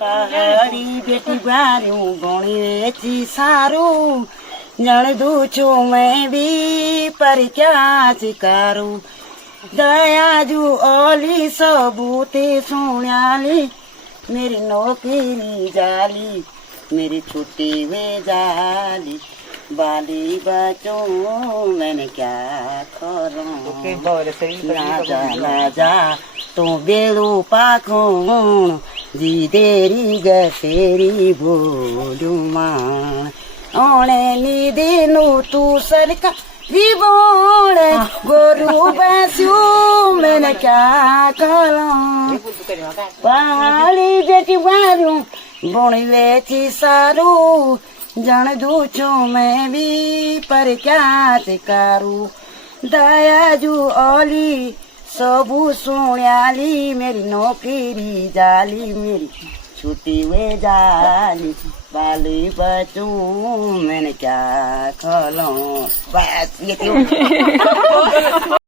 पहाड़ी बेटी बारू गणी ची सारू जन दूचो मैं भी पर क्या चिकारू दयाजू ओली सबूते सुण्याली मेरी नौकरी जाली मेरी छुट्टी में जाली बाली बचूं मैंने क्या करूं ना जा तो बेलू पाखूं जी तेरी गसेरी बोलूं ओणे निधि नु तू सरका जीवोण गोरू बैस्यू मैंने क्या करूं पहाड़ी बेटी बारू बुणी वेची सारू जन दूचो मैं भी पर क्या चिकारू दयाजू ओली सबू सुण्याली मेरी नौकरी जाली मेरी छुट्टी वे जाली बाली बचूं मैंने क्या खोलूं बस ये